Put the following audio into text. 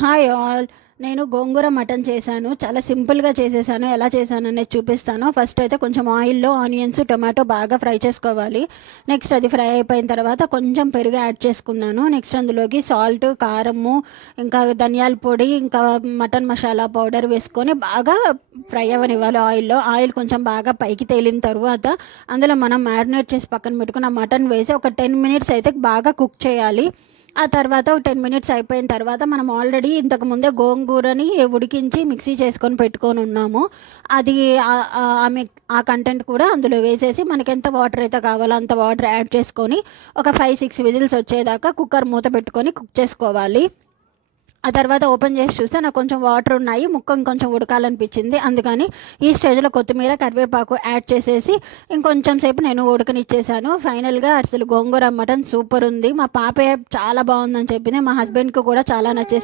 Hi all. నేను గోంగూర mutton చేశాను. చాలా సింపుల్గా చేసేసాను. ఎలా చేశాను అనేది చూపిస్తాను. ఫస్ట్ అయితే కొంచెం ఆయిల్లో ఆనియన్స్ టొమాటో బాగా ఫ్రై చేసుకోవాలి. నెక్స్ట్ అది ఫ్రై అయిపోయిన తర్వాత కొంచెం పెరుగు యాడ్ చేసుకున్నాను. నెక్స్ట్ అందులోకి సాల్ట్, కారము, ఇంకా ధనియాల పొడి, ఇంకా మటన్ మసాలా పౌడర్ వేసుకొని బాగా ఫ్రై అవ్వనివ్వాలి ఆయిల్లో. ఆయిల్ కొంచెం బాగా పైకి తేలిన తర్వాత అందులో మనం మ్యారినేట్ చేసి పక్కన పెట్టుకున్న మటన్ వేసి ఒక 10 మినిట్స్ అయితే బాగా కుక్ చేయాలి. ఆ తర్వాత ఒక 10 మినిట్స్ అయిపోయిన తర్వాత మనం ఆల్రెడీ ఇంతకుముందే గోంగూరని ఉడికించి మిక్సీ చేసుకొని పెట్టుకొని ఉన్నాము. అది ఆ కంటెంట్ కూడా అందులో వేసేసి మనకి ఎంత వాటర్ అయితే కావాలో అంత వాటర్ యాడ్ చేసుకొని ఒక 5-6 విజిల్స్ వచ్చేదాకా కుక్కర్ మూత పెట్టుకొని కుక్ చేసుకోవాలి. ఆ తర్వాత ఓపెన్ చేసి చూస్తే నాకు కొంచెం వాటర్ ఉన్నాయి, ముక్క ఇంకొంచెం ఉడకాలనిపించింది. అందుకని ఈ స్టేజ్లో కొత్తిమీర, కరివేపాకు యాడ్ చేసేసి ఇంకొంచెం సేపు నేను ఉడకనిచ్చేసాను. ఫైనల్గా అసలు గోంగూర మటన్ సూపర్ ఉంది. మా పాప చాలా బాగుందని చెప్పింది. మా హస్బెండ్కి కూడా చాలా నచ్చేసింది.